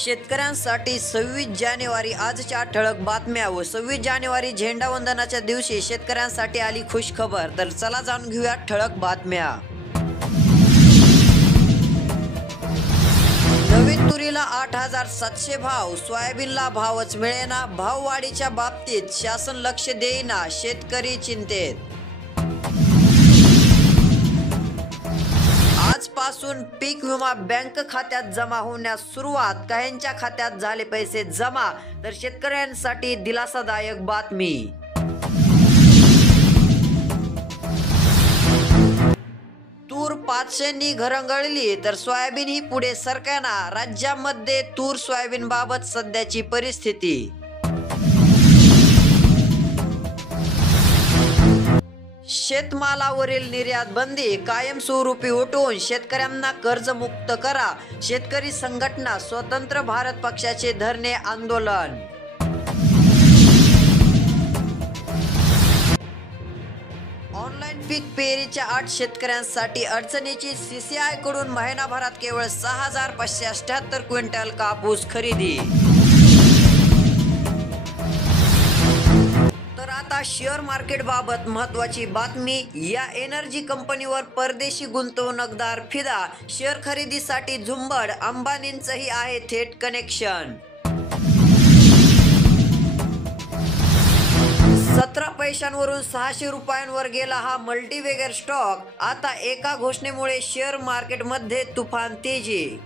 शेतकऱ्यांसाठी 26 जानेवारी आजच्या ठळक बातम्या व 26 जानेवारी झेंडावंदनाच्या दिवशी शेतकऱ्यांसाठी आली खुश खबर। तर चला जाणून घेऊया ठळक बातम्या। नवीन तुरीला 8,700 भाव, सोयाबीनला भावच मिळेना। भाववाढीच्या बाबतीत शासन लक्ष देईना, शेतकरी चिंतेत। आजपासून पीक विमा बँक खात्यात जमा होण्यास सुरुवात। काहींच्या खात्यात झाले पैसे जमा, तर शेतकऱ्यांसाठी दिलासादायक बातमी। तूर 500नी घरंगळली तर सोयाबीन ही पुढे सरकेना। राज्यामध्ये तूर सोयाबीन बाबत सध्याची परिस्थिती। शेतमालावरील निर्यात बंदी कायमस्वरूपी उठवून शेतकऱ्यांना कर्जमुक्त करा। शेतकरी संघटना स्वतंत्र भारत पक्षाचे धरणे आंदोलन। ऑनलाईन पीक पेरीच्या 8 शेतकऱ्यांसाठी अडचणीची। CCI कडून महिनाभरात केवळ 6,578 क्विंटल कापूस खरेदी। तर आता शेअर मार्केट बाबत महत्त्वाची बातमी। या एनर्जी कंपनीवर परदेशी गुंतवणूकदार फिदा। शेअर खरेदीसाठी झुंबड, अंबानींचंही आहे थेट कनेक्शन। 17 पैशांवरून 600 रुपयांवर गेला हा मल्टीबॅगर स्टॉक। आता एका घोषणेमुळे शेअर मार्केटमध्ये तुफान तेजी।